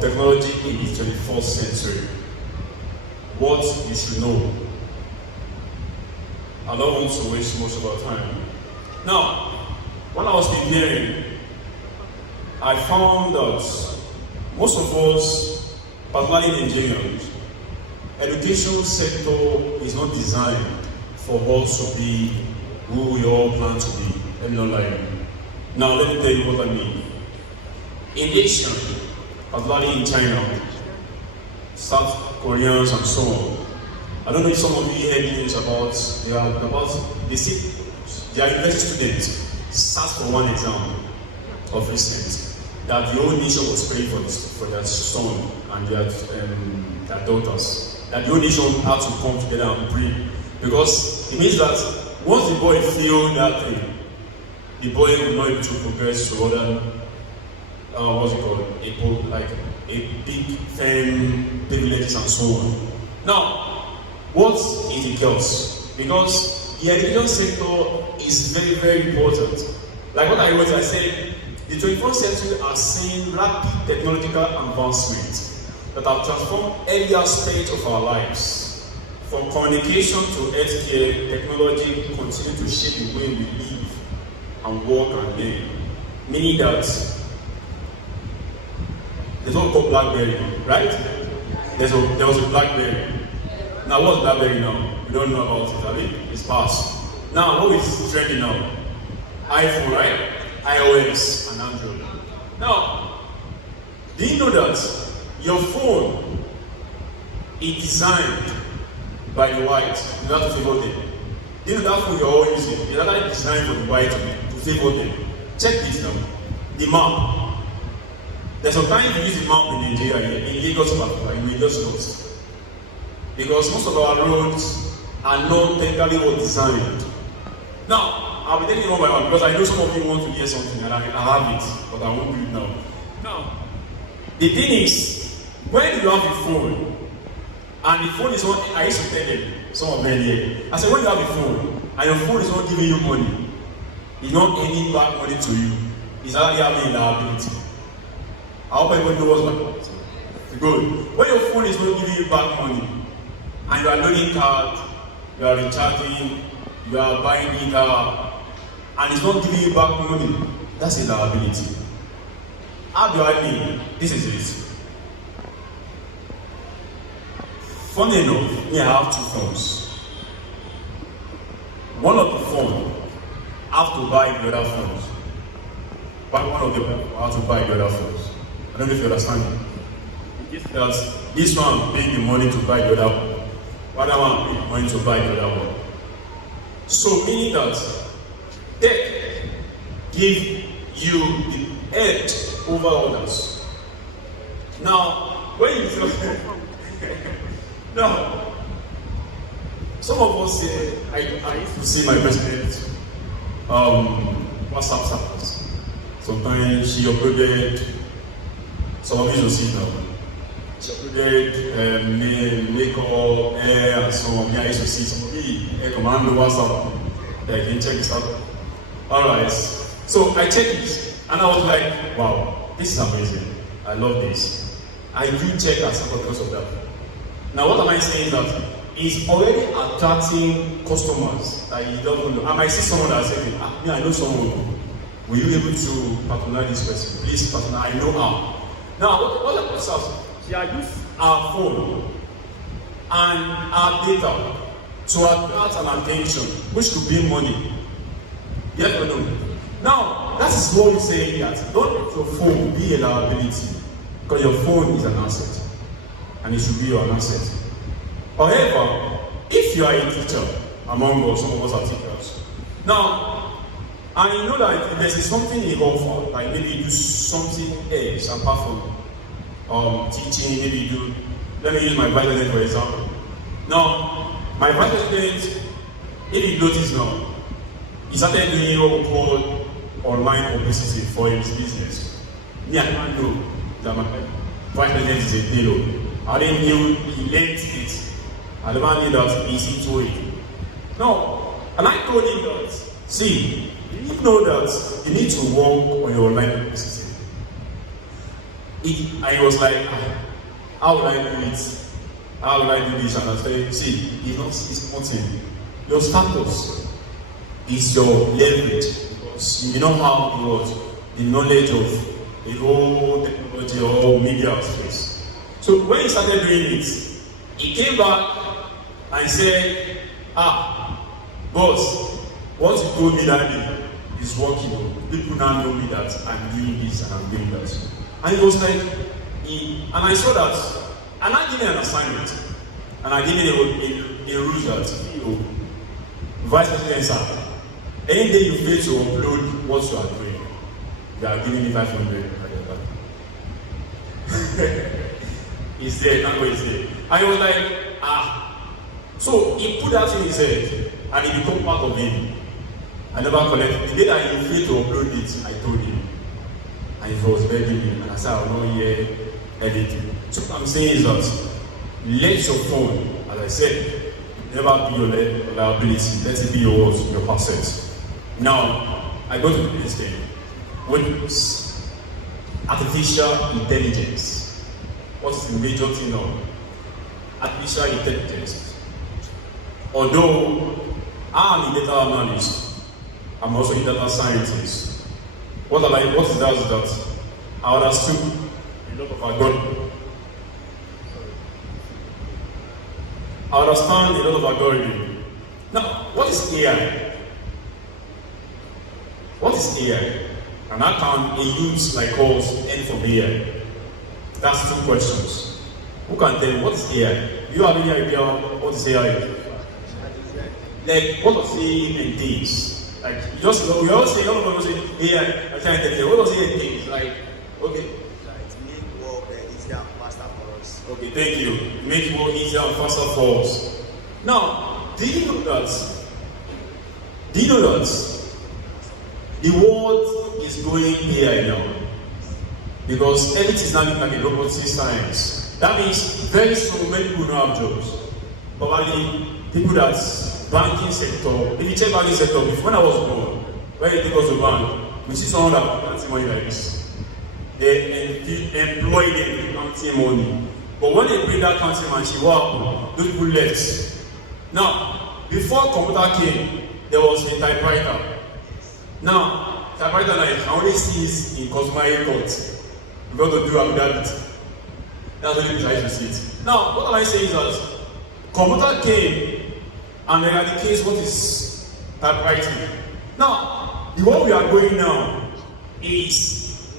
of technology in the 21st century. What you should know. I don't want to waste most of our time. Now, when I was preparing, I found that most of us, particularly Nigerians, education sector is not designed for us to be who we all plan to be. Let me not lie. Now, let me tell you what I mean. In Asia, particularly in China, South Koreans and so on, I don't know if some of you heard news about their university students sat for one exam of recent that the whole nation was praying for their son and their daughters. That the whole nation had to come together and pray. Because it means that once the boy failed that thing, the boy will not be able to progress to other, what's it called, like a big firm, privileges and so on. Now, what is the cause? Because the education sector is very, very important. Like what I wrote, I said, the 21st century has seen rapid technological advancements that have transformed every aspect of our lives. From communication to healthcare, technology continues to shape the way we live and work and live. Meaning that there's one called BlackBerry, right? There was a BlackBerry. Now what's BlackBerry now? We don't know about it, I mean, it's past. Now what is trending now? iPhone, right? iOS and Android. Now, do you know that your phone is designed by the white in order to favor them? Do you know that phone you're all using is actually designed for the white to favor them? Check this now. The map. There's sometimes you use the map in Nigeria here, in Lagos, and we just not. Because most of our roads are not technically well designed. Now, I'll be telling you one by one because I know some of you want to hear something and I have it, but I won't do it now. Now, the thing is, when you have a phone, and the phone is not, I used to tell them, some of them here, I said, when you have a phone, and your phone is not giving you money, it's not earning back money to you, it's already having a liability. I hope everybody knows what's good. When your phone is not giving you back money, and you are loading card, you are recharging, you are buying data, and it's not giving you back money, that's a liability. How do I mean? This is it. Funny enough, me, I have two phones. One of the phone, I have to buy the other phones. But one of them, I have to buy the other phones. I don't know if you understand it. That this one paying the money to buy the other one. Other one paying the money to buy the other one. So meaning that tech give you the edge over others. Now, when you feel now, some of us say, I used to see my president WhatsApp status. Sometimes she uploaded, some of you will see now. She uploaded makeup, hair, and so on. I used to see some of you command the WhatsApp. I can check this out. Alright. So I checked it and I was like, wow, this is amazing. I love this. I do check and support because of that. Now what am I saying that it's already attracting customers that you don't know. I might see someone that says, I know someone. Will you be able to patronize this person? Please patronize. I know how. Now what the person she has used our phone and our data to attract an attention, which could be money. Yes or no? Now, that is what we say that don't let your phone be a liability, because your phone is an asset, and it should be your asset. However, if you are a teacher, among us, some of us are teachers. Now, and you know that there's something you offer, like maybe you do something else apart from teaching, maybe you do, let me use my vice president for example. Now, my vice president, if you notice now, he started doing what we call online publicity for his business. Me, I don't know that my vice president is a dealer. I didn't know he learned it. I never knew that he's into it. No, and I told him that, see, you need to know that you need to work on your online publicity. And he was like, how will I do it? How will I do this? And I said, see, it's nothing. Your status is your leverage. Because you don't have the knowledge of the whole technology or media space. So when he started doing it, he came back and said, boss, what you told me that day is working. People now know me that I'm doing this and I'm doing that. And he was like, and I saw that, and I gave him an assignment. And I gave him a rule that, Vice President sir, any day you fail to upload what you are doing, you are giving me 500. He's there, not where he's there. And he was like, So he put that in his head, and it became part of him. I never collected. The day that he failed to upload it, I told him. And he was begging me, and I said, I will not hear anything. So what I'm saying is that, let your phone, as I said, never be your liability. Let it be yours, your asset. Now, I go to this thing. What is artificial intelligence? What is the major thing of artificial intelligence? Although I'm a data analyst, I'm also a data scientist. What is that? Is that I understood a lot of algorithm. I understand a lot of algorithm. Now, what is AI? What is AI? And how can a youth like us learn from AI? That's two questions. Who can tell me what is AI? Do you have any idea what is AI? Like, what does AI entails? Like, we always say, all of us say AI, I can't tell you. What does AI entails? Like, okay. It make work easier and faster for us. Okay, thank you. Make work easier and faster for us. Now, do you know that the world is going AI now? Because everything is now looking like a robotic science. That means very soon many people don't have jobs. Probably people that banking sector, if you check banking sector, when I was born, when you take us to bank, we see someone that counting money like this. They employ them to counting money. But when they bring that counting machine, wow, those people left. Now, before computer came, there was a typewriter. Now, typewriter I only see this in customary court. We're going to do affidavit. That's what they try to see it. Now, what am I saying is that computer came and eradicates what is typewriting. Now, the way we are going now is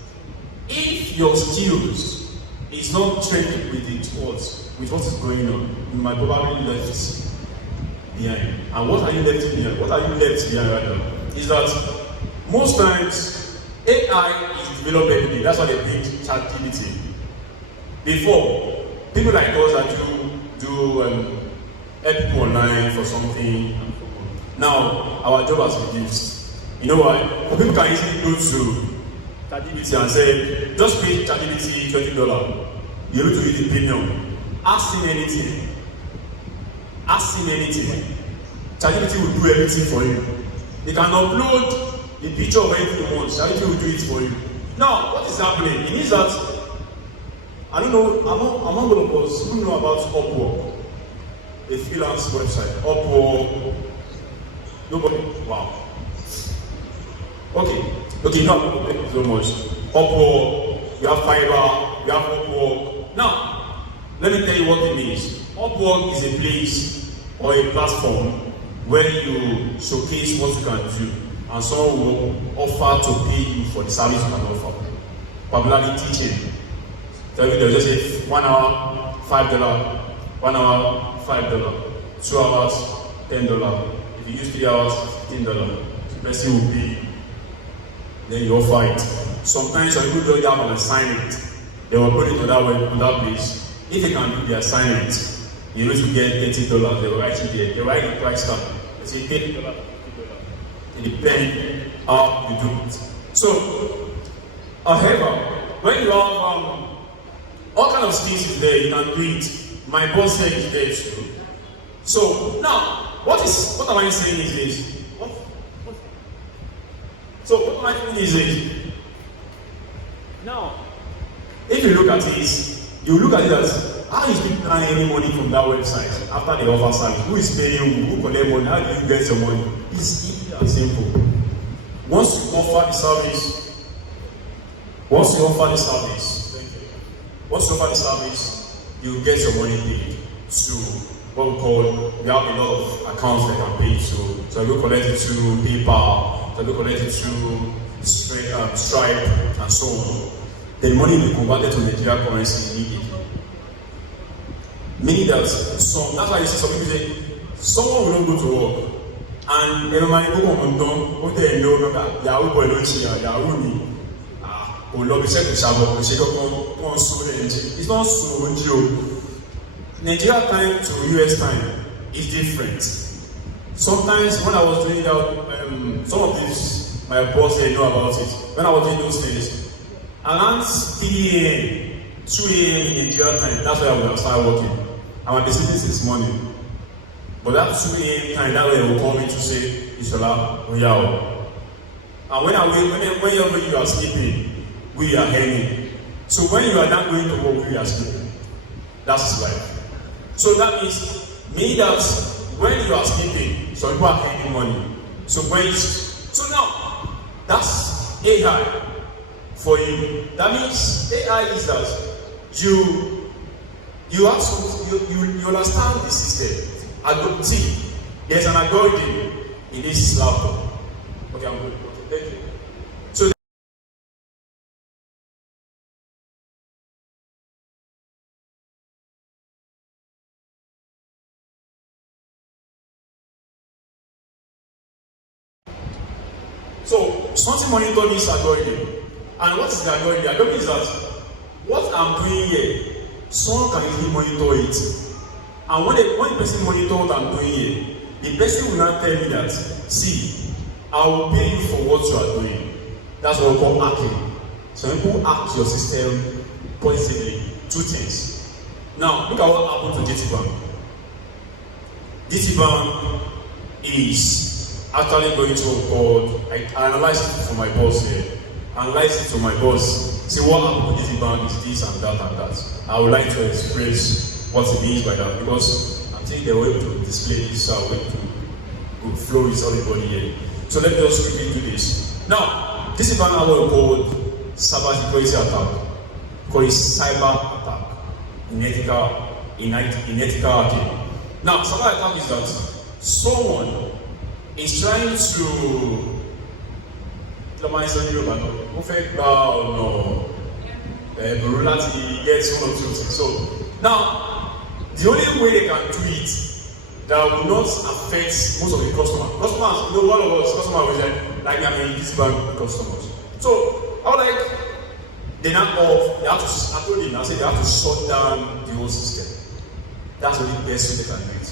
if your skills is not trained with what is going on, you might probably left behind. And what are you left behind? What are you left behind right now? Is that most times AI is developed every day. That's why they build ChatGPT. Before, people like us that do help people online for something. Now, our job has reduced. You know why? But people can easily go to ChatGPT and say, just pay ChatGPT $20. You're able to read the premium. Ask him anything. ChatGPT will do everything for you. You can upload the picture of anything you want. ChatGPT will do it for you. Now, what is happening? It means that, I don't know, among all of us, who know about Upwork? A freelance website. Upwork. Nobody? Wow. Okay, no, thank you so much. Upwork, you have Fiverr, you have Upwork. Now, let me tell you what it means. Upwork is a place or a platform where you showcase what you can do, and someone will offer to pay you for the service you can offer. Particularly teaching. So they'll just say 1 hour, $5, 1 hour, $5, 2 hours, $10. If you use 3 hours, $15. The person will pay. Then you offer it. Sometimes some people don't have an assignment. They will put it on that place. If they can do the assignment, you need to get $30. They will write it there. They write the price tag. They say $30, $50. It depends how you do it. So, however, when you have all kind of skills is there, you can do it. My boss said is there too. So now, what am I saying is this? So what am I saying is this? Now, if if you look at it, you look at it as how is people earn any money from that website after they offer service? Who is paying you? Who collect money? How do you get your money? It's easy and simple. Once you offer the service, you get your money paid to what we call, we have a lot of accounts that can pay to. So you collect it to PayPal, so you collect it to Stripe, and so on. The money will be converted to Nigerian currency immediately. Meaning that that's why you see some people say, someone will not go to work, and everybody go on done, what they know that Yahoo boy don't see Yahoo me. Will not be said to Shabbat, we say, oh, so it's not so Joe. Nigeria time to US time is different. Sometimes when I was doing that, some of this, my boss didn't know about it. When I was doing those things, around 3 a.m., 2 a.m. in Nigeria time, that's where I will start working. I might be sleeping since morning. But that 2 a.m. time, that way they will call me to say, Ishola, Oyao. And whenever you are sleeping, we are hanging. So when you are not going to work, we are sleeping. That's life. So that means that when you are sleeping, some people are hanging money. So now that's AI for you. That means AI is that you have to you understand the system. See, there's an algorithm in this laptop. Okay, I'm good. Okay, thank you. So something monitor this algorithm. And what is the algorithm? The algorithm is that what I'm doing here, someone can easily monitor it. And when the person monitors what I'm doing here, the person will not tell me that, see, I will pay you for what you are doing. That's what we call hacking. So people hack your system positively. 2 things. Now, look at what happened to GTBank. GTBank is actually going to a board. I analyzed it for my boss here. Analyzed it to my boss. See what happened to GTBank is this and that and that. I would like to express what it means by that because I think the way to display this so way to flow is everybody here. So let me just quickly do this. Now, this is what I will call cyber security attack. Call it cyber attack in ethical hacking. Now, cyber attack is that someone is trying to get one or two things. So now the only way they can do it that will not affect most of the customers. Customers, you know, one of us customers was like I mean this bank customers. So I was like they have to I told them I said they have to shut down the whole system. That's the only best way they can do it.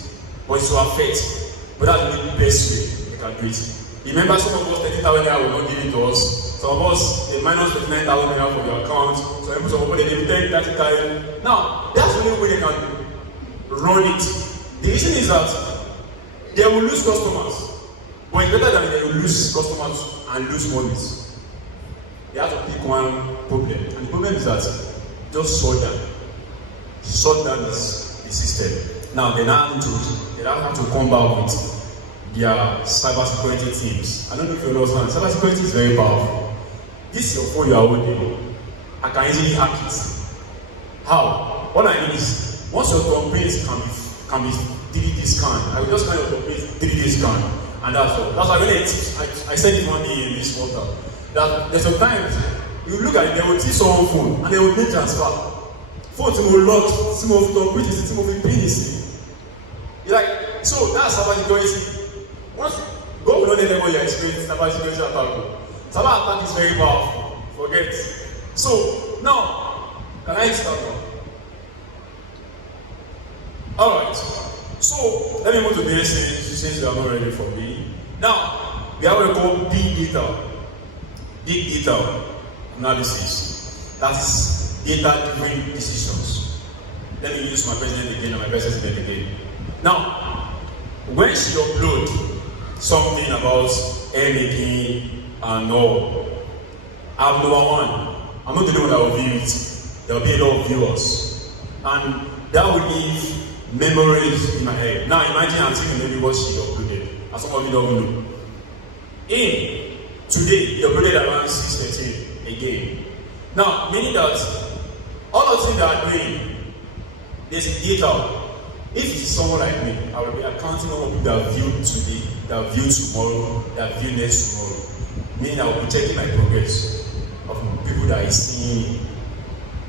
But it's to affect. But that's the best way they can do it. Remember, some of us 30,000 naira will not give it to us. Some of us they minus 29,000 naira from your account. So some people they take 30,000. Now that's the only way they can run it. The reason is that they will lose customers, but it's better than they will lose customers and lose money. They have to pick one problem, and the problem is that just shut down the system. Now they now have to come back with their cyber security teams. I don't know if you understand. Cyber security is very powerful. This is your phone you are holding. I can easily hack it. How? What I mean is, once your complaints can be 3D scanned, I will just scan your complaints 3D scan, and that's all. That's why when I said it one day in this portal, that there's sometimes you look at it, they will see someone's phone and they will make transfer. Phone will lock, some of the computer, some of the penis. Like, so that's cyber security. Once God will not let them you experience cyber security attack. Cyber attack is very powerful. Forget. So now, can I start now? Alright. So let me move to the next thing since you are not ready for me. Now, we have what we call big data. Big data analysis. That's data-driven decisions. Let me use my president again and my vice president again. Now, when she upload something about anything and all, I'm number one. I'm not the one that will view it. there will be a lot of viewers. And that will leave memories in my head. Now imagine I'm taking maybe what she uploaded, as some of you don't know. Today, he uploaded around 6:13 again. Now, meaning that all of the things that are doing, there's a data. If it's someone like me, I will be accounting all of people that view today, that view tomorrow, that view next tomorrow. Meaning I will be checking my progress of people that is seeing.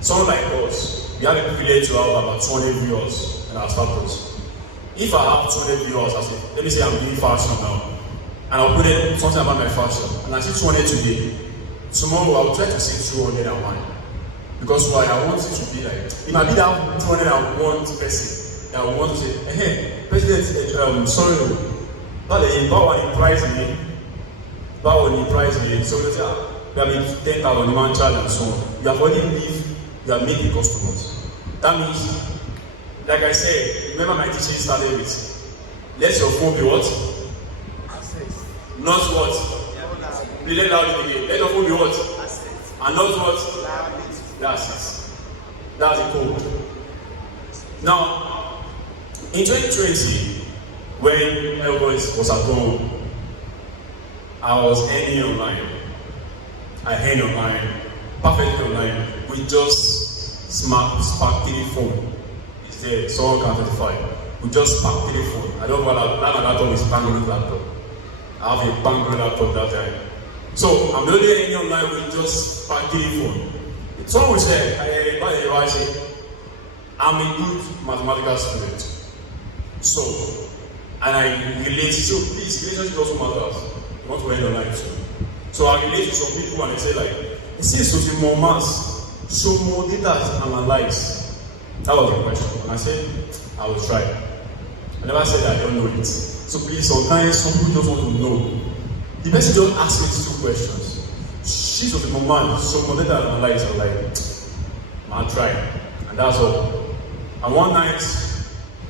Someone like us, we have a privilege to have about 200 viewers in our status. If I have 200 viewers, I say, let me say I'm doing fashion now, and I'll put in something about my fashion, and I see 200 today. Tomorrow I will try to see 201. Because why? I want it to be like, it might be that 201 person that want to say, hey, President, sorry, but in price me, but in price me, so we have been 10,000 man charge and so on. You have already leave, you have made the customers. That means, like I said, remember my teaching started with, let your phone be what? Access. Not what? Be let loud again. Let your phone be what? Access. And not what? That's it. That's the code. Now, in 2020, when everybody was at home, I was earning online. I earned online, perfectly online, with just Spark 3 phone. It's there, someone can testify. With just Spark 3 phone. I don't know what that laptop is, Bangalore laptop. I have a Bangalore laptop that time. So, I'm only earning online with just Spark 3 phone. Someone will say, I say, I'm a good mathematical student. So, and I relate, so please, relationship also matters. You want to end your life too. So I relate to some people and they say like, since so more mass, so more data is analyzed. That was the question. And I said, I will try. I never said I don't know it. So please, sometimes some people just want to know. The person just asked me these 2 questions. She's of the moment, so more data analyzed. I'm like, I'll try. And that's all. And one night,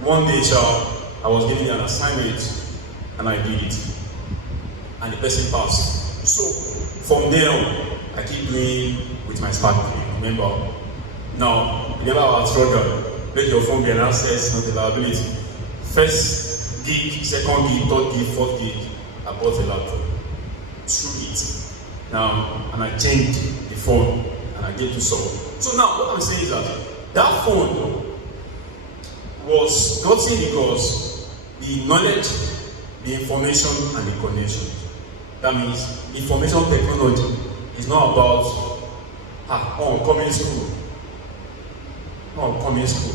one day, I was giving an assignment and I did it. And the person passed. So, from there on, I keep doing with my Spark 3. Remember? Now, remember our struggle. Let your phone be an access, not availability. First gig, second gig, third gig, fourth gig, I bought a laptop. Through it. Now, and I changed the phone and I gave to someone. So now, what I'm saying is that phone was gotten because the knowledge, the information, and the connection. That means information technology is not about coming school. Coming school.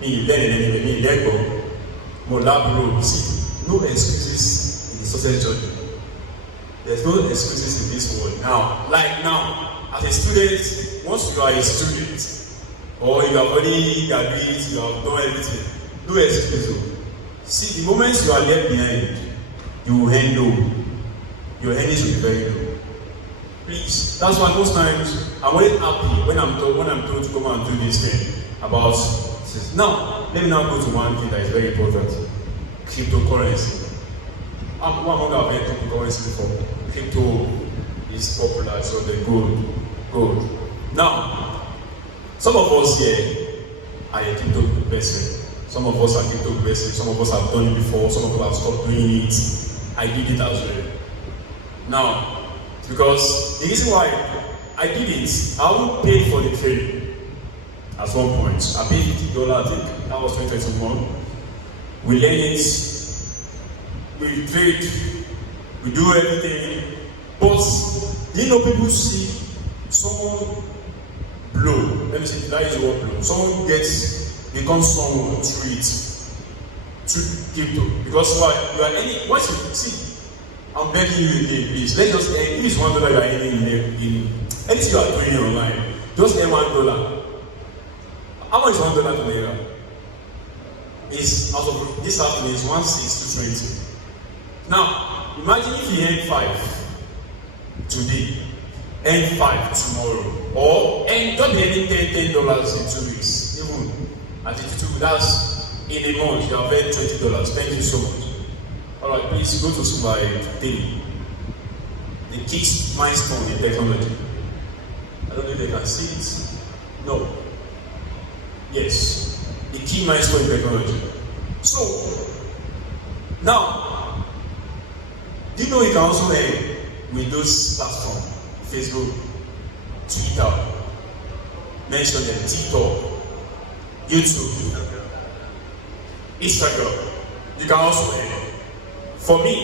Me learning anyway, me Lego, more lab road. See, no excuses in the success journey. There's no excuses in this world. Now, like now, as a student, once you are a student, or you have already graduated, you have done everything, no excuse. See, the moment you are left behind, you will end low. Your earnings will be very low. Please, that's why most times I'm always happy when I'm told to come and do this thing about this. Now, let me now go to one thing that is very important: cryptocurrency. I'm not going to cryptocurrency before. Crypto is popular, so the gold. Now, some of us here are a crypto person. Some of us are crypto person. Some of us have done it before. Some of us have stopped doing it. I did it as well. Now, because the reason why I did it, I won't pay for the trade at one point. I paid $50, I think. That was 2021. We learn it, we trade, we do everything. But you know, people see someone blow. Let me say that is the word blow. Someone becomes someone through it. Through crypto. Because why? You are any what you see. I'm begging you again, please. Let's just earn. If it's $1 you are earning in anything you are doing online, just earn $1. How much is $1 to Naira? Is out of this afternoon is 1,620. Now, imagine if you earn 5 today, earn 5 tomorrow, or earn just earning $10 in 2 weeks. Even at 52, that's in a month. You have earned $20. Thank you so much. Alright, please go to slide 3. The key milestone in technology. I don't know if they can see it. No. Yes, the key milestone in technology. So, now, do you know you can also earn with those platforms? Facebook, Twitter, mention them, TikTok, YouTube, Instagram. You can also earn. For me,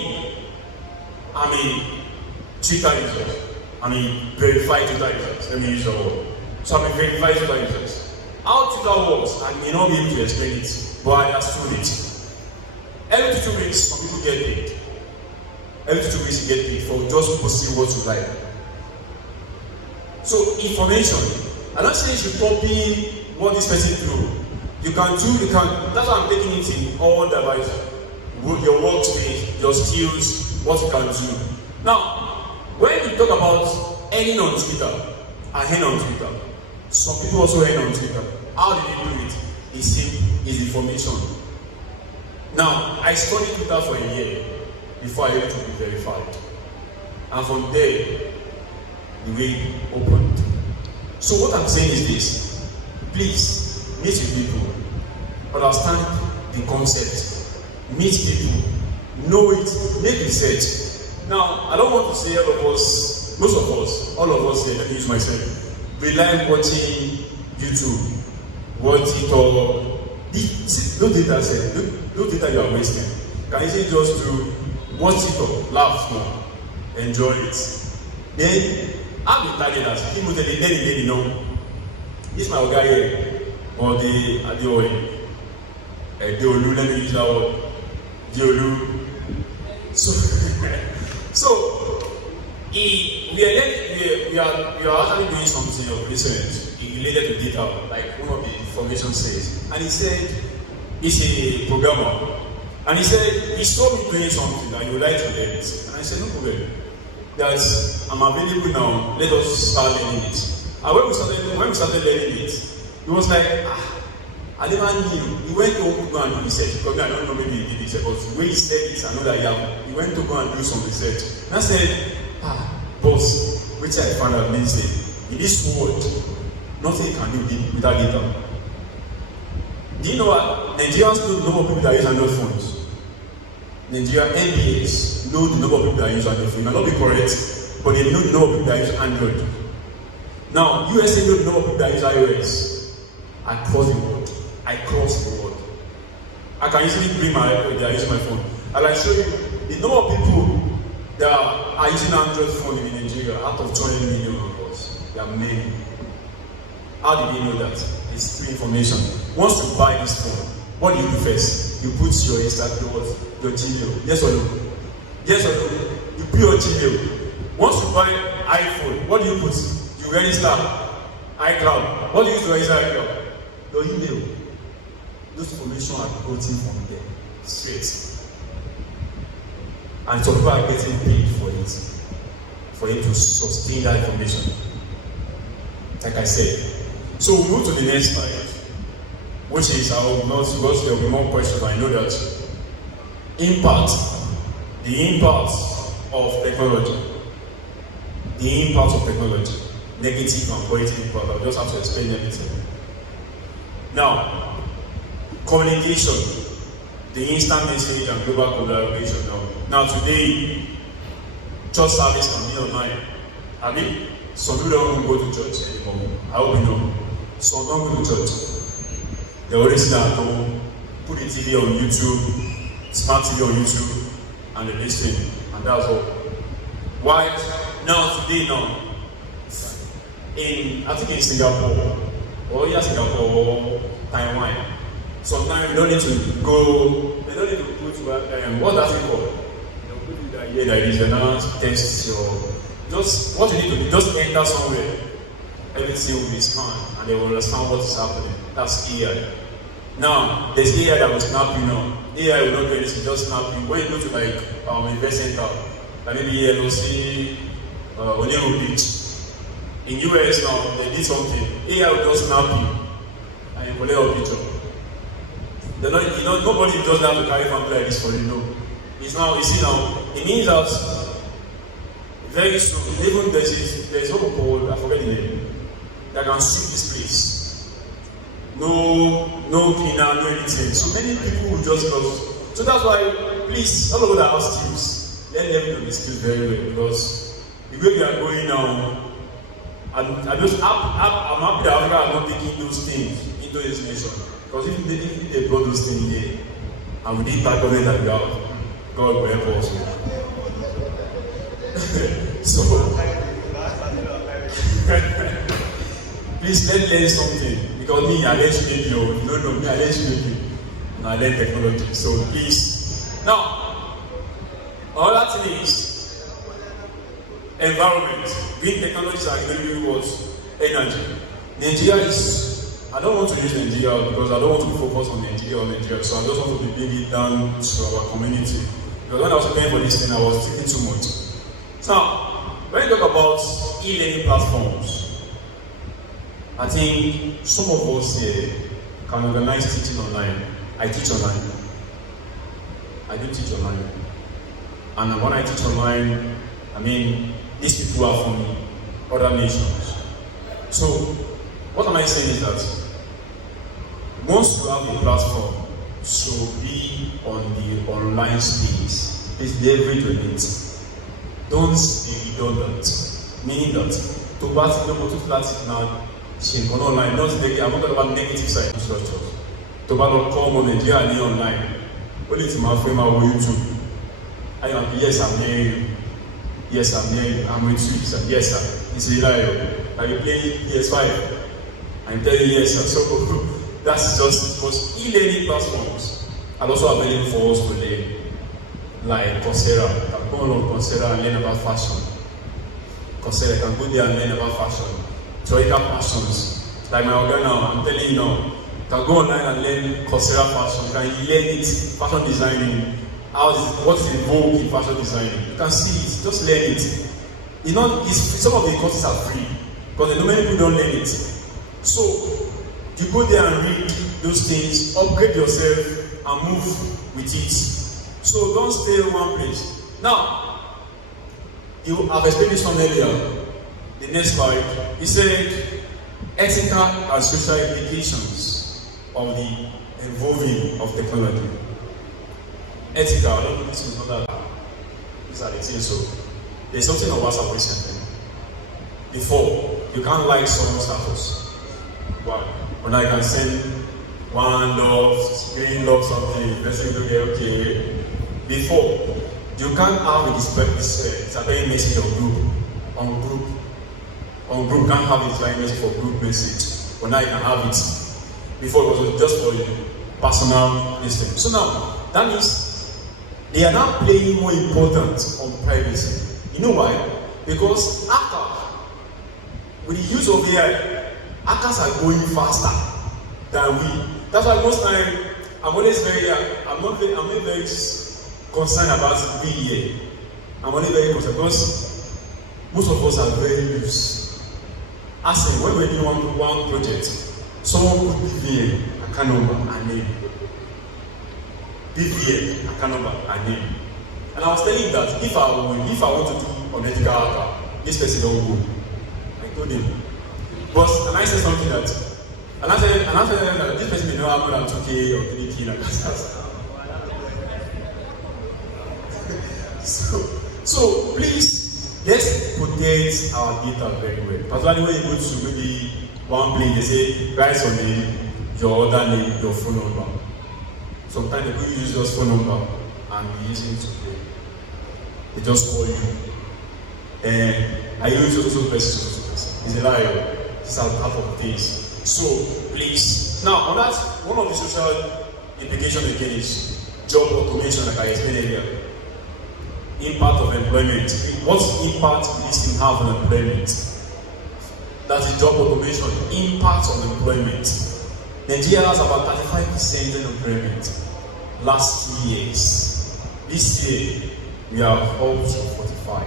I'm a Twitter user. I'm a verified Twitter user. Let me use your word. So I'm a verified Twitter user. How Twitter works, I may not be able to explain it, but I understood it. Every 2 weeks, some people get paid. Every 2 weeks, you get paid for just posting what you like. So, information. I'm not saying you should copy what this person do. That's why I'm taking it in all the advice. Your workspace, your skills, what you can do. Now, when you talk about earning on Twitter, I earn on Twitter. Some people also earn on Twitter. How did they do it? It's information. Now, I studied Twitter for a year before I able to be verified. And from there, the way opened. So what I'm saying is this. Please, meet with people. Understand the concept. Meet people. Know it. Make research. Now, I don't want to say all of us, most of us, all of us here, let me use myself, rely watching YouTube, watch TikTok. No data you are wasting. Can you say just to watch TikTok, laugh more, enjoy it. Then, I'm the target as people tell you know. This is my guy here, or the Adeoye. Deolu, let me use that word. Deolu. So, we are actually doing something of research related to data, like one of the information says. And he said, he's a programmer. And he said, he saw me doing something and he would like to learn it. And I said, no problem. That I'm available now, let us start learning it. And when we started learning it, he was like, I never knew. He went to go and do research. Because I don't know, maybe he did it, but the way he said it, I know that he went to go and do some research. And I said, boss, which I found out means in this world, nothing can do without data. Do you know what? Nigerians know the number of people that use Android phones. Nigeria NBAs know the number of people that use Android phones. It might not be correct, but they know the number of people that use Android. Now, USA know the number of people that use iOS. Across the world. I can easily bring my iPod that I use my phone. And I show you the number of people that are using Android phone in Nigeria out of 20 million of us. There are many. How did they know that? It's through information. Once you buy this phone, what do you do first? You put your Instagram, your Gmail. Yes or no? Yes or no? You put your Gmail. Once you buy iPhone, what do you put? You register iCloud. What do you use to register iCloud? Your email. Those information are quoting from there. Straight. And some people are getting paid for it. For him to sustain that information. Like I said. So we'll move to the next slide. Which is, I will not go, there will be more questions, but I know that the impact of technology, negative and positive impact. I'll just have to explain everything. Now, communication, the instant message and global collaboration. Now today, church service can be online. I mean, some people don't go to church anymore. I hope you know. Some don't go to church. They always sit at home, put the TV on YouTube, smart TV on YouTube, and they listen. And that's all. Why? Today, I think in Singapore, or Taiwan, sometimes you don't need to go, they don't need to put, what does it called? They'll put you that here, that is announced, test your, what you need to do, just enter somewhere, everything will be scanned, and they will understand what is happening. That's AI. Now, there's AI that will snap you now. AI will not do anything, just snap you. When you go to like invest center, like maybe LOC, Onero Beach, in US now, they did something. AI will just snap you and you collect a picture. Nobody does that to carry family like this for you, no. It's now, you see now, it means that very soon, even there's what called, I forget the name, that can sweep this place. no cleaner, no anything. So many people will just lost. So that's why, please, all over the house skills, let them know the skills very well, because the way we are going now, I'm happy that Africa are not taking those things into this nation. Because if they brought those things here, and we did back of it like God will help us. So, please let's learn something. Because me, I let you make you. No, me, I let you make you. And I learn technology. So please. Now, another thing is environment. Green technologies are giving what? Energy. Nigeria is, I don't want to use Nigeria because I don't want to focus on Nigeria. So I just want to bring it down to our community. Because when I was preparing for this thing, I was thinking too much. So, when you talk about e-learning platforms, I think some of us here can organize teaching online. I teach online. I do teach online. And when I teach online, I mean, these people are from other nations. So, what am I saying is that once you have a platform to be on the online space, please leverage on it. Don't be redundant. Meaning that to pass the motor class now, online, not I'm not talking about negative side structure. To come on Nigeria online. Only to my friend on YouTube. Yes, I'm hearing you. Yes, I'm hearing you. I'm with you. Yes, sir. It's reliable. Are you playing PS5? I'm telling you, yes, sir. So that's just because e-learning platforms are also available for us to learn. Like Coursera. You can go on Coursera and learn about fashion. Coursera, you can go there and learn about fashion. Troika passions. Like my organ now, I'm telling you now. You can go online and learn Coursera fashion. You can learn it, fashion designing. What is involved in fashion designing. You can see it, just learn it. You know, some of the courses are free, but many people don't learn it. So, you go there and read those things, upgrade yourself, and move with it. So, don't stay in one place. Now, I've explained this one earlier. The next slide, he said, ethical and social implications of the involving of technology. Ethical, I don't know this is not that. These are the things. So, there's something on WhatsApp recently. Before, you can't like someone's status. Why? When I can send one love, green love something, person to get okay. Before, you can't have a displaying message on group can't have a displaying message for group message. But now you can have it. Before it was just for personal listening. So now, that means they are now playing more important on privacy. You know why? Because with the use of AI, hackers are going faster than we. That's why most time I'm always I'm not very concerned about being here. I'm only very concerned because most of us are very loose. As in, when we're doing one project, someone put BVN, account number, and name. BVN, account number, and name. And I was telling him that if I want to do unethical hacker, this person don't go. I told him. And I said something that, and I said that this person may not have more than 2K or 3K like that. So please, let's protect our data very well. Particularly when you go to maybe one place, they say, write your name, your other name, your phone number. Sometimes people use your phone number and be using it to play. They just call you. And I use also person. It's a lie. It's a part of things. So please. Now, on that, one of the social implications again is job automation, like I explained earlier. Impact of employment. What impact will this thing have on employment? That's the job automation. Impact on employment. Nigeria has about 35% unemployment. Last 2 years. This year, we are up to 45.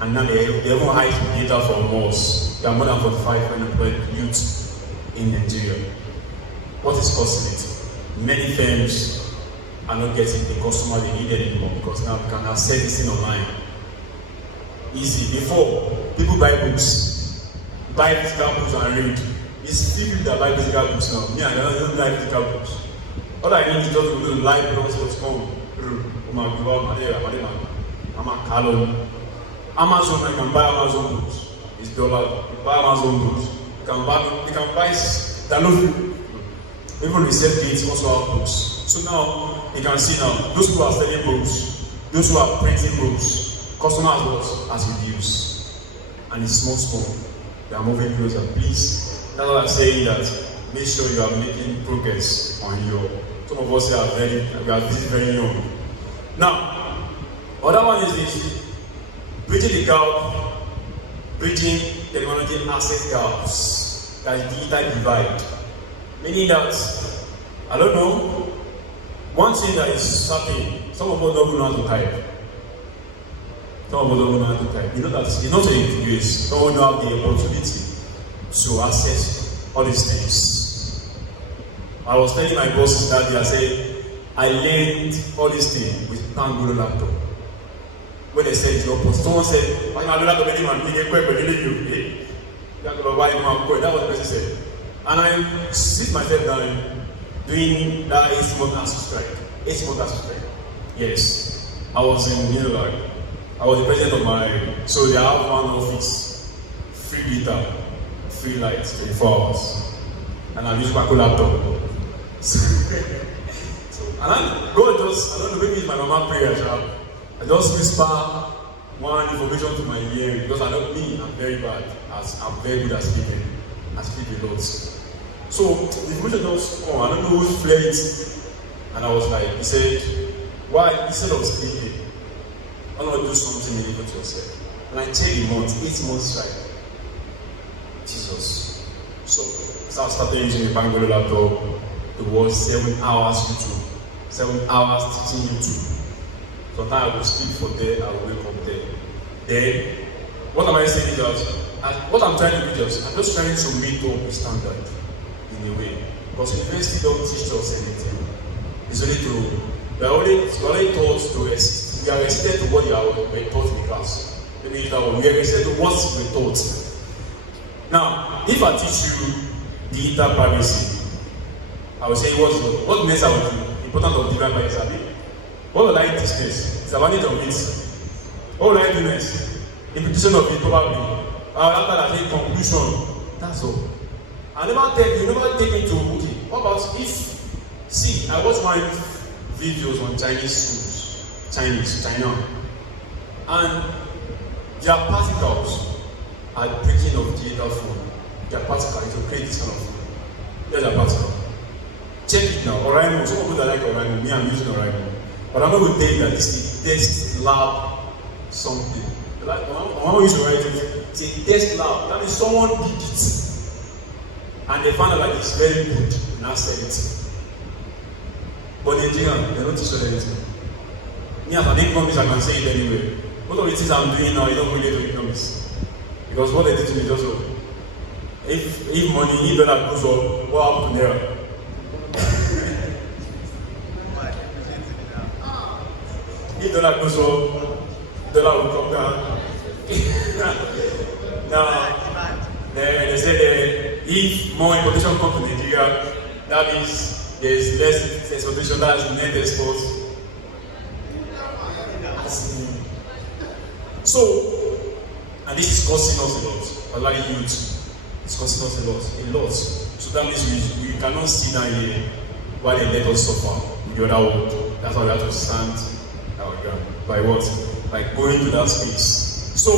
And now they even hide data from us. There are more than 45 unemployed youth in Nigeria. What is causing it? Many firms are not getting the customer they need anymore because now we can access this thing online. Easy. Before, people buy books, buy physical books and read. It's still people that like physical books now. Me, I don't like physical books. All I need is just to go to the library once it's come. Amazon, I can buy Amazon books. It's dollar. You buy Amazon books. You can buy download. Even research kits also have books. So now you can see now those who are selling books, those who are printing books, customers has reduced, and it's small. They are moving closer. Please, that's what I'm saying. That make sure you are making progress on your. Some of us we are very young. Now, other one is this: bridging the gap, bridging technology access gaps, that is digital divide. Meaning that, I don't know, one thing that is certain, some of us don't know how to type. Some of us don't know how to type. You know that it's not a grace. Some of us don't have the opportunity to access all these things. I was telling my boss that day, I said, I learned all these things with Tango laptop. When they said it's not possible, someone said, why not laptop anyone? That was the person said. And I sit myself down doing that 8-month ASU strike. 8-month ASU strike. Yes. I was in Unilag. I was the president of my. So they have one office, free data, free lights, 24 hours. And I use my laptop. And God just, I don't know, maybe it's my normal prayer. I just whisper one information to my ear because I don't mean I'm very bad. I'm very good at speaking. I speak a lot. So the information just come. I don't know who played it. And I was like, he said, why instead of speaking, why not do something meaningful to yourself? And I checked the month, 8 months strike. Jesus. So I started using the Bangalore laptop. It was 7 hours YouTube. 7 hours teaching YouTube. Sometimes I will sleep for there, I will wake up there. Then, what am I saying is that, what I'm trying to do is, I'm just trying to meet up with standard in a way. Because university don't teach us anything. It's only to, we're only taught to assist. We are restricted to what we are taught in class. We are restricted to what we're taught. Now, if I teach you digital privacy, I will say what next I will do? Importance of digital privacy. What will I teach next? It's about it of it. What will I do next? Implementation of it probably. After that, a conclusion. That's all. You never take it to okay. What about if I watch my videos on Chinese schools, China, and their particles are breaking of digital phone. Their particle to create this kind of phone. There's a particle. Check it now. Oraimo. Some of you that like Oraimo. Me, I'm using Oraimo. But I'm not going to tell you that this is a test lab something. Like, I want you to write it. It's a test lab. That means someone did it. And they found out that it's very good. And I said it. But they don't teach us anything. Me as an economist, I can say it anyway. Most of the things I'm doing now, you don't relate to economists. Because what they teach me is also, if money, if dollar goes up, what happens to there? If dollar goes up, dollar will come down. Now, they say if more importation comes to Nigeria, that means there's less exportation, that's net export. So, and this is costing us a lot. Like youth, it's costing us a lot. So that means we cannot sit down here while they let us suffer in the other world. That's why we have to stand our ground. By what? By going to that space. So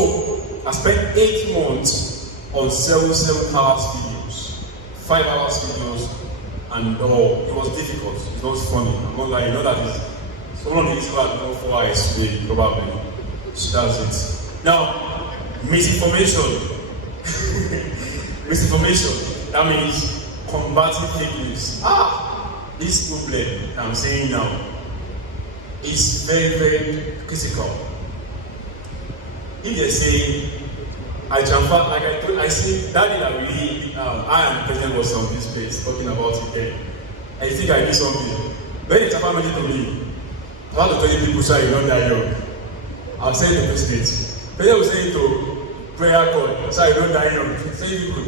I spent 8 months on 7 hours videos, 5 hours videos, and it was difficult. It was funny. I'm not like, you know that is someone needs to know 4 hours today, probably. So that's it. Now, misinformation. Misinformation. That means combating fake news. This problem I'm saying now is very, very critical. If they say, I see that day that I and President was on this place talking about it then. I think I did something. When the Japan mentioned to me, about to 20 people say you don't die young. I'll say to the President. President was saying to prayer call. So I don't die young. Say people.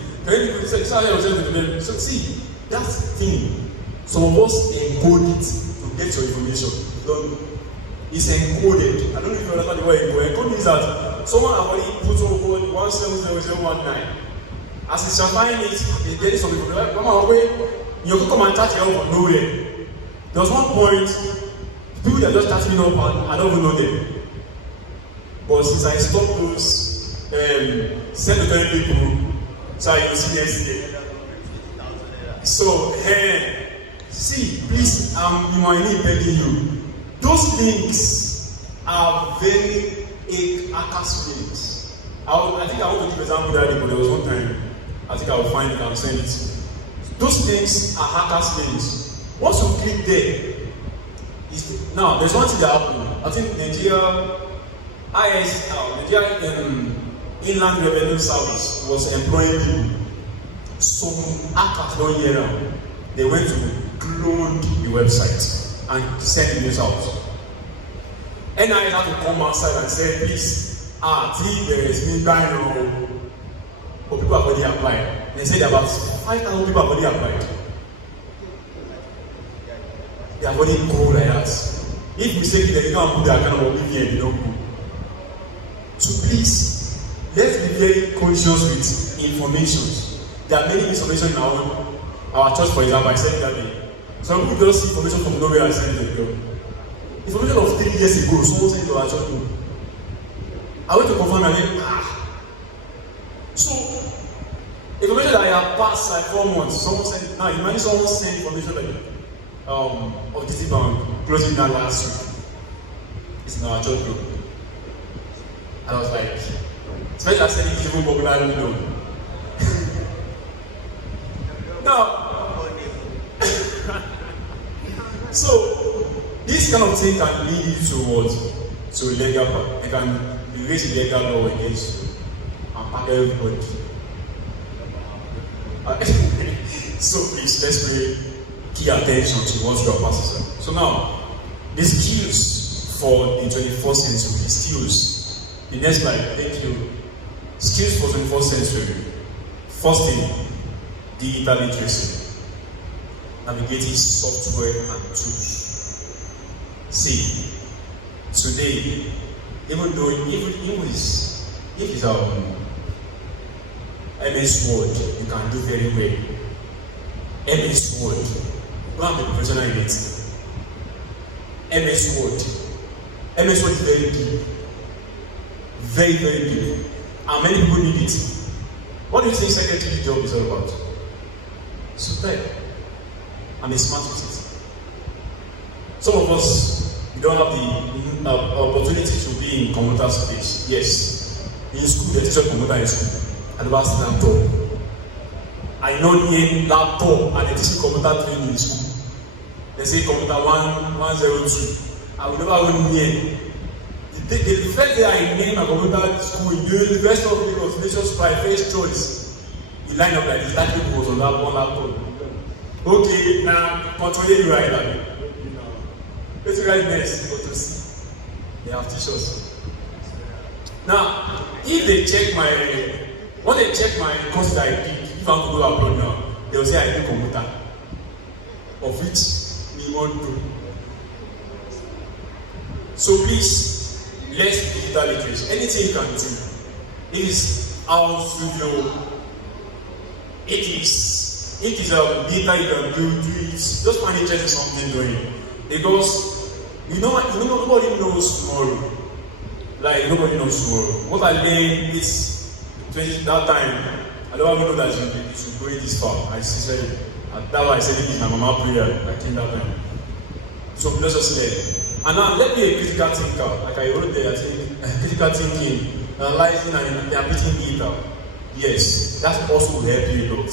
Say, so see, that's the thing. Some of us encode it to get your information. It's encoded. I don't know if you understand the word encode. Encode means that someone already put on code 170019. As it's supplying it, it's getting some people. Come away. You can come and touch it out from nowhere. There was one point, people that just touching me up and I don't even know them. But since I stopped those, send to tell people, so I will see next day. So, see, please, I'm begging you. Those links are very hackers links. I think I want to give an example that, but there was one time, I think I will find it and send it. Those links are hackers links. Once you click there, now there's one thing that happened. I think Nigeria Inland Revenue Service was employing people. Some hackers don't hear them. They went to clone the website and send the news out. NIS had to come outside and say, please, there is me buying, but people have already applied. They said about 5,000 people have already applied. They have already go like that. If we say that you can't put that kind of opinion, you don't go. So please, let's be very conscious with information. There are many information in our church, for example. I said that day. Some people just see information from nowhere and send it to them. Information of 3 years ago, someone sent to our church. I went to confirm and then, So, information that I have passed like 4 months, someone sent, now imagine someone sent information like of this bank closing down last week. It's in our church group. And I was like, especially after saying it's even popular, I don't know. Now, so this kind of thing can lead you towards to legal, it can raise legal law against you and pack everybody. So please, let's pray. Key attention to what you are passing. So now, the skills for the 21st century, skills. The next slide, thank you. Skills for 21st century. First thing, digital literacy. Navigating software and tools. See, today, even though if it's MS Word, you can do very well. MS Word. I'm a professional in it. MS Word. MS Word is very deep. Very, very deep. And many people need it. What do you think secretary job is all about? Superb. I'm a smart with it. Some of us, we don't have the opportunity to be in computer space. Yes. In school, they teach us computer in school. Advanced laptop. I know the laptop and they teach computer training in school. They say computer 102. I will never go near. The first day I named a computer school in the University of Lagos, Nation's private choice. The line up like this, that people was on that one laptop. Okay, now controlling you right now. Let's write next, go to see. They have teachers. Now, if they check when they check my course that I did, if I want to go abroad now, they will say I do computer, of which we won't do. So please, let's do digital literacy. Anything you can do. It is our studio. It is data you can do it. Just find interest in something doing. Because nobody knows tomorrow. Like nobody knows tomorrow. What I learned is that time. I don't even know that you should go this far. I said, that's why I said it is my mama prayer. I came that time. So let's just learn. And now let me a critical thinker. Like I wrote there, I think critical thinking, analyzing and interpreting data. Yes, that also will help you a lot.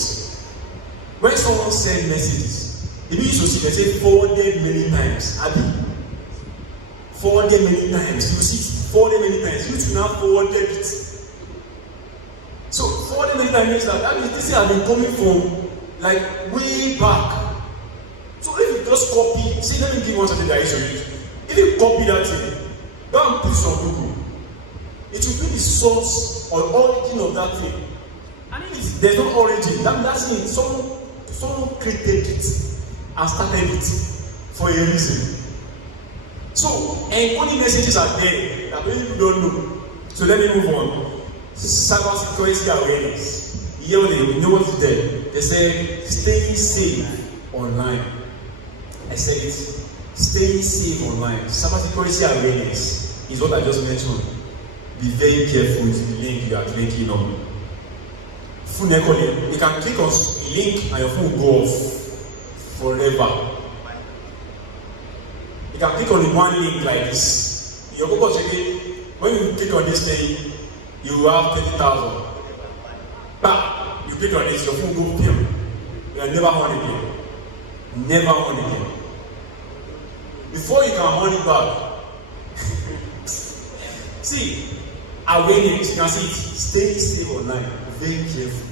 When someone sends messages, if you used to see they say forwarded many times. Forwarded many times. You see forwarded many times. You should now forwarded it. So forwarded many times means that means this thing has been coming from like way back. So if you just copy, see, let me give you one something that I show you. If you copy that thing, go and put it on Google. it will be the source or origin of that thing. And if there's no origin, that's it. Someone created it and started it for a reason. So, encoding messages are there that many people don't know. So let me move on. Cybersecurity awareness. Here you know what is there. They say staying safe online. I said it. Staying safe online. Cybersecurity awareness is what I just mentioned. Be very careful with the link you are clicking on. You can click on a link and your phone will go off forever. You can click on the one link like this. Your Google check it. When you click on this thing, you will have 30,000. But you click on this, your phone will go pure. You are never on again. Never on again. Before you can on it back. See, awareness, you can see it. Stay safe online. Very careful.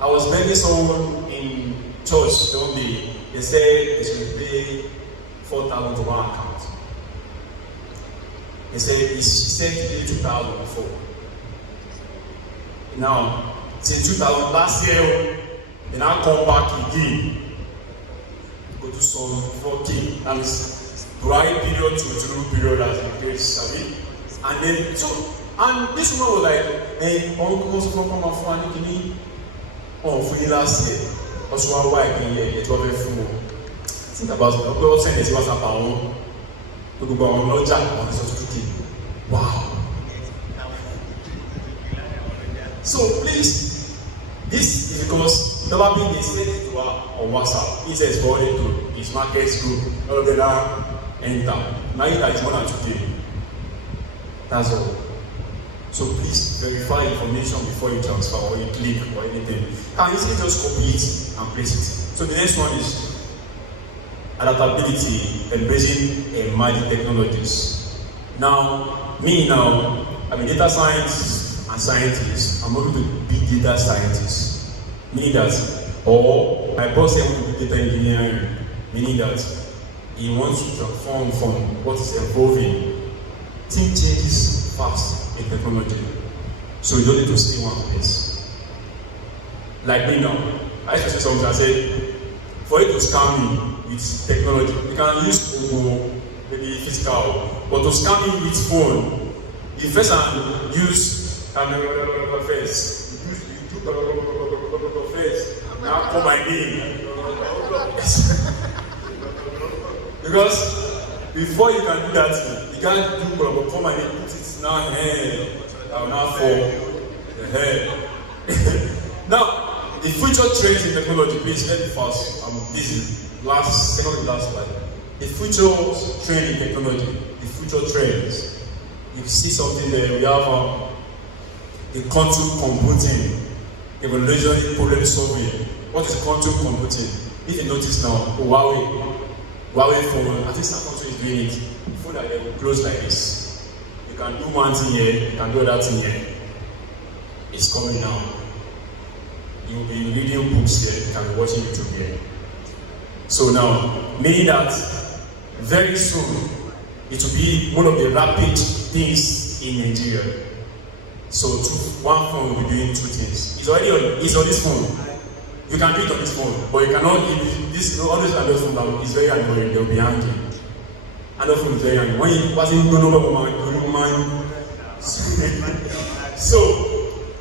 I was begging someone in church the other day. They said they should pay 4,000 to one account. He said he paid 2,000 before. Now, since 2000 last year, they now come back again. Go to some 4K. That means dry period to true period as in case, and then and this one was like, hey, almost from my phone, give me for the last year. Also, why it was very full. Think about it. God sent this was about wow. So please, this is because never been sent to her on WhatsApp. He says forwarded to his market group. All of them are enter. Now that is more than 2K. That's all. So please verify information before you transfer or you click or anything. Can easily just copy it and paste it. So the next one is adaptability, embracing emerging technologies. Now, I'm a data scientist and scientist. I'm going to be data scientist. Meaning that, or my boss said I want to be data engineering. Meaning that he wants to transform from what is evolving. Thing changes fast in technology. So you don't need to stay one place. Like me now, I used to say something, I said, for you to scam me with technology, you can use Google, maybe physical, but to scam me with phone, the first time use face. You do face. Now call my name. Because before you can do that, you can't do call my name, put it now here. I will now fall. Now, the future trends in technology, please let me fast. I'm busy. Second to last slide. The future trend in technology, the future trends. You see something there. We have the quantum computing, evolutionary problem solving. What is quantum computing? If you notice now, Huawei phone, at least Samsung is doing it. Phone that they will close like this. You can do one thing here, you can do that thing here. It's coming now. You'll be reading books here, you can be watching YouTube here. So now, meaning that very soon it will be one of the rapid things in Nigeria. So one phone will be doing two things. It's on this phone. You can do it on this phone, but you cannot this all these Android phone now is very annoying, they'll be hanging. Android phone is very annoying. When you pass in woman. So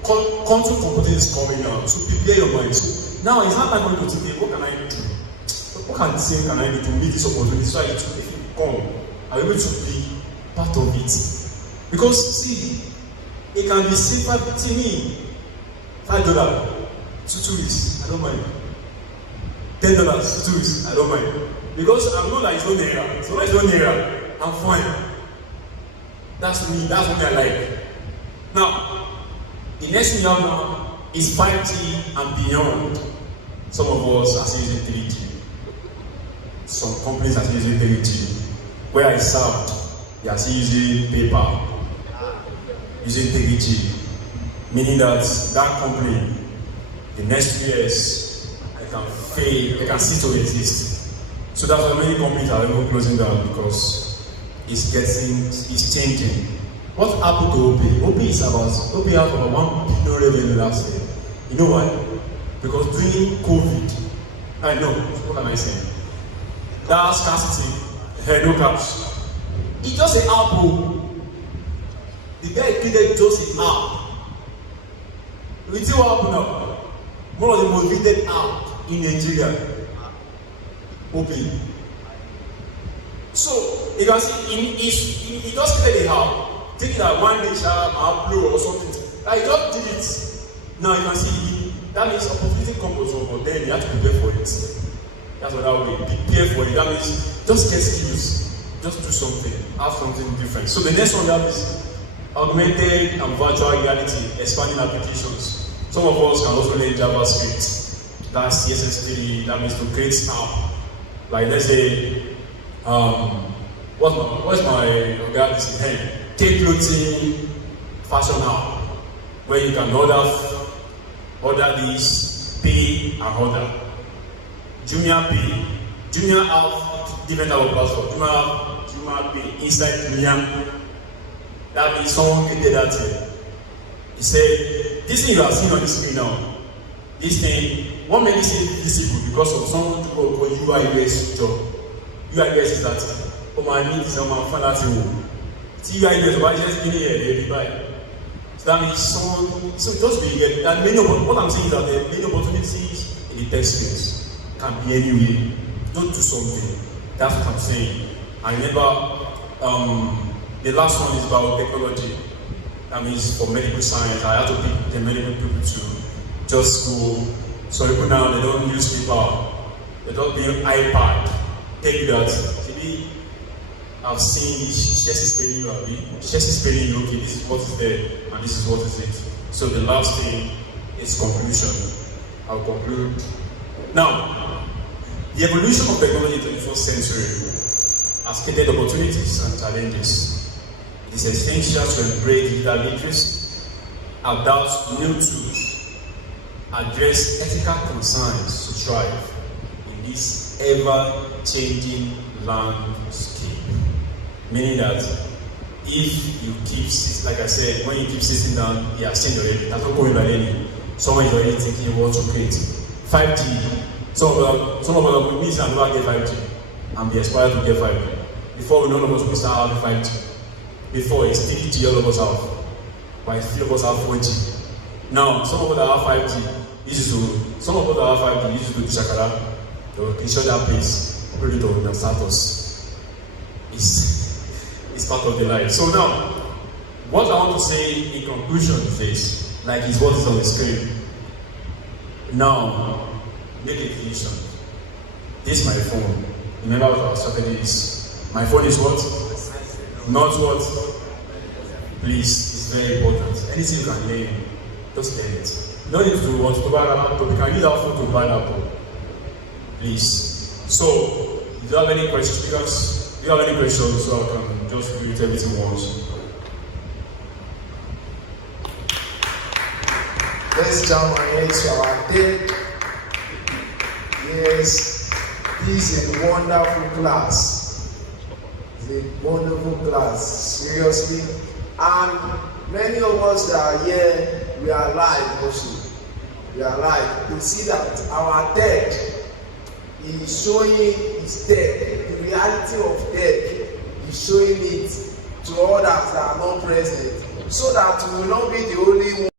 quantum computing is coming now. So prepare your mind. So now it's not like going to today, what can I do? What can I do to meet this opportunity? So if you come, I'm able to be part of it. Because see, it can be safer to me. $5. 2 weeks, I don't mind. $10, 2 weeks, I don't mind. Because I'm not like it's not there. So like it's not there, I'm fine. That's me, that's what I like. Now, the next thing you have now is 5G and beyond. Some of us are using 3G. Some companies are using 3G. Where I served, they are still using paper, using 3G. Meaning that company, the next 2 years, they can fail, they can cease to exist. So that's why many companies are even closing down because it's changing. what happened to Opay? Opay has about 1 billion revenue last year. You know why? Because during COVID, I know, what am I saying? That scarcity, no cash. It's just an app. The guy created just an app. We see what happened now. One of the most visited apps in Nigeria. Opay. So, you can see, he just created an app. Thinking that one day shall blue or something. Like, he just did it. Now you can see, that means opportunity comes over, but then you have to prepare for it. That's what that way. Prepare for it. That means just get skills. Just do something. Have something different. So the next one we have is augmented and virtual reality, expanding applications. Some of us can also learn JavaScript. That's CSS3. That means to create stuff. Like let's say, what's my organization? Hey, cake clothing fashion app, where you can order this, pay and order. Jumia Pay. Jumia have different type of platform. Jumia Pay inside Jumia. That means someone created that thing. He said, this thing you are seeing on the screen now, this thing, what made it visible because of someone to go for UI UX job. UI UX is that thing. Oh my need is someone find that thing. See UI UX, why just be here, they buy. So that means someone, so just be here. And what I'm saying is that there are many opportunities in the tech space. Can be anywhere. Don't do something. That's what I'm saying. I remember the last one is about technology. That means for medical science, I had to pick the medical people to just go. So people now they don't use paper, they don't use iPad. Tell you that maybe I've seen chest is paining you, chest is paining you, okay, this is what is there and this is what is it. So the last thing is conclusion. I'll conclude. Now, the evolution of technology in the 21st century has created opportunities and challenges. It is essential to embrace digital literacy, adopt new tools, address ethical concerns to thrive in this ever-changing landscape. Meaning that if you keep, like I said, when you keep sitting down, you are saying already, that's not going by any. Someone is already thinking what to create. 5G. Some of us will miss and never get 5G and be aspired to get 5G. Before none of us will start having 5G. Before it's 3G all of us have. But 3 of us have 4G. Now, some of us that have 5G, some of us that have 5G used to do Shakara, they will ensure that place, put it on their status. It's part of the life. So now, what I want to say in conclusion is this, like is what is on the screen. Now, make a decision. This is my phone. Remember what our strategy is. My phone is what? Not what? Please, it's very important. Anything you can learn, just learn it. You don't need to want to buy a laptop. You can use our phone to buy a laptop. Please. So, if you have any questions, so I can just read everything once. Let's jump ahead to our day. Yes, this is a wonderful class. It's a wonderful class, seriously. And many of us that are here, we are live also. We are live to see that our tech is showing its tech, the reality of tech is showing it to others that are not present, so that we will not be the only one.